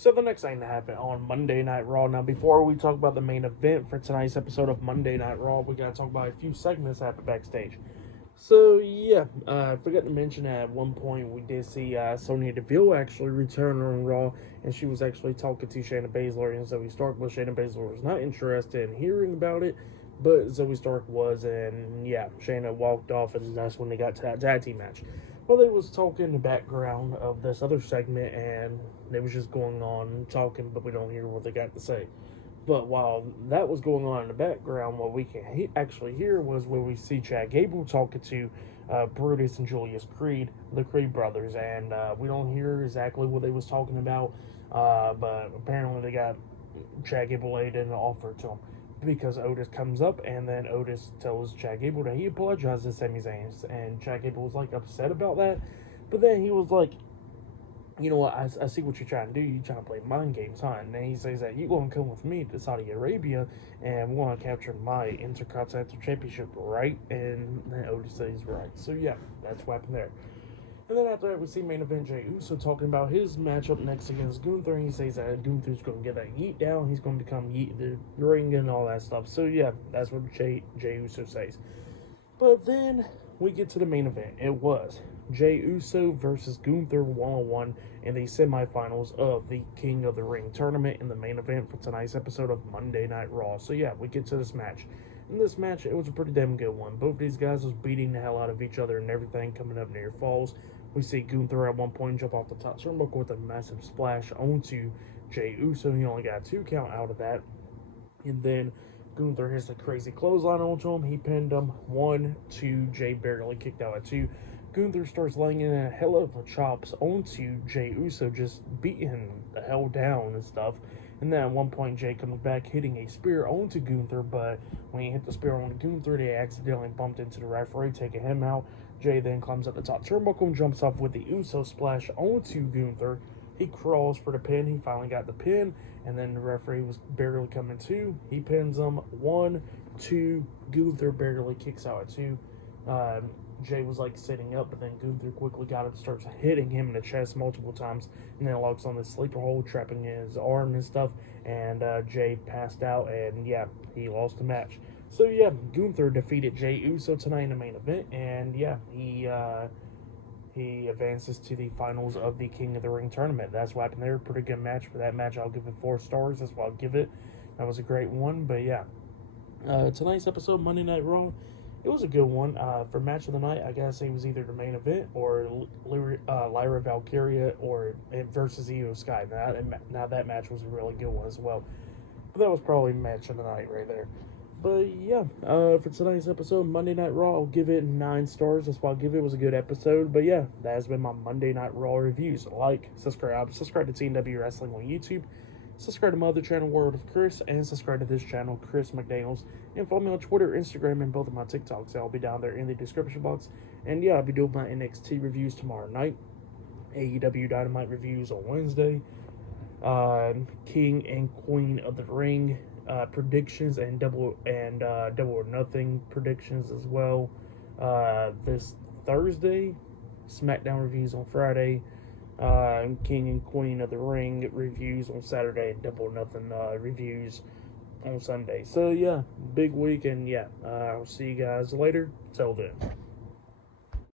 So the next thing that happened on Monday Night Raw. Now, before we talk about the main event for tonight's episode of Monday Night Raw, we gotta talk about a few segments that happened backstage. So yeah, I forgot to mention that at one point we did see Sonya Deville actually return on Raw, and she was actually talking to Shayna Baszler and Zoe Stark, but Shayna Baszler was not interested in hearing about it, but Zoe Stark was, and yeah, Shayna walked off, and that's when they got to that tag team match. Well, they was talking in the background of this other segment, and they was just going on talking, but we don't hear what they got to say. But while that was going on in the background, what we can actually hear was where we see Chad Gable talking to Brutus and Julius Creed, the Creed brothers, and we don't hear exactly what they was talking about, but apparently they got Chad Gable laid in an offer to him because Otis comes up, and then Otis tells Chad Gable that he apologized to Sami Zayn, and Chad Gable was like upset about that, but then he was like, you know what, I see what you're trying to do. You're trying to play mind games, huh? And then he says that you're going to come with me to Saudi Arabia and we're going to capture my Intercontinental Championship, right? And then Otis says, right. So, yeah, that's what happened there. And then after that, we see main event Jey Uso talking about his matchup next against Gunther. And he says that Gunther's going to get that yeet down. He's going to become yeet the ring and all that stuff. So, yeah, that's what Jey Uso says. But then we get to the main event. It was Jey Uso versus Gunther one-on-one in the semifinals of the King of the Ring tournament in the main event for tonight's episode of Monday Night Raw. So yeah, we get to this match. In this match, it was a pretty damn good one. Both these guys was beating the hell out of each other and everything, coming up near falls. We see Gunther at one point jump off the top turnbuckle with a massive splash onto Jey Uso. He only got a 2 count out of that. And then Gunther hits a crazy clothesline onto him. He pinned him. 1, 2. Jey barely kicked out at 2. Gunther starts laying in a hell of a chops onto Jey Uso, just beating the hell down and stuff. And then at one point, Jey comes back hitting a spear onto Gunther, but when he hit the spear on Gunther, they accidentally bumped into the referee, taking him out. Jey then climbs up the top turnbuckle and jumps off with the Uso splash onto Gunther. He crawls for the pin. He finally got the pin, and then the referee was barely coming to. He pins him. 1, 2. Gunther barely kicks out at 2. Jey was like sitting up, but then Gunther quickly got him, starts hitting him in the chest multiple times, and then locks on the sleeper hold, trapping his arm and stuff, and Jey passed out, and yeah, he lost the match. So yeah, Gunther defeated Jey Uso tonight in the main event, and yeah, he advances to the finals of the King of the Ring tournament. That's what happened there. Pretty good match. For that match, I'll give it 4 stars. That's what I'll give it. That was a great one, but yeah. Tonight's episode, Monday Night Raw, it was a good one. For match of the night, I gotta say it was either the main event or Lyra Valkyria or versus Io Sky. Now that match was a really good one as well. But that was probably match of the night right there. But yeah, for tonight's episode, Monday Night Raw, I'll give it 9 stars. That's why I'll give it. It was a good episode. But yeah, that has been my Monday Night Raw reviews. Like, subscribe to TNW Wrestling on YouTube. Subscribe to my other channel, World of Chris, and subscribe to this channel, Chris McDaniels. And follow me on Twitter, Instagram, and both of my TikToks. I'll be down there in the description box. And yeah, I'll be doing my NXT reviews tomorrow night. AEW Dynamite reviews on Wednesday. King and Queen of the Ring predictions and double or nothing predictions as well. This Thursday, SmackDown reviews on Friday. King and Queen of the Ring reviews on Saturday, and Double or Nothing reviews on Sunday. So yeah, big week, and yeah, I'll see you guys later. Till then.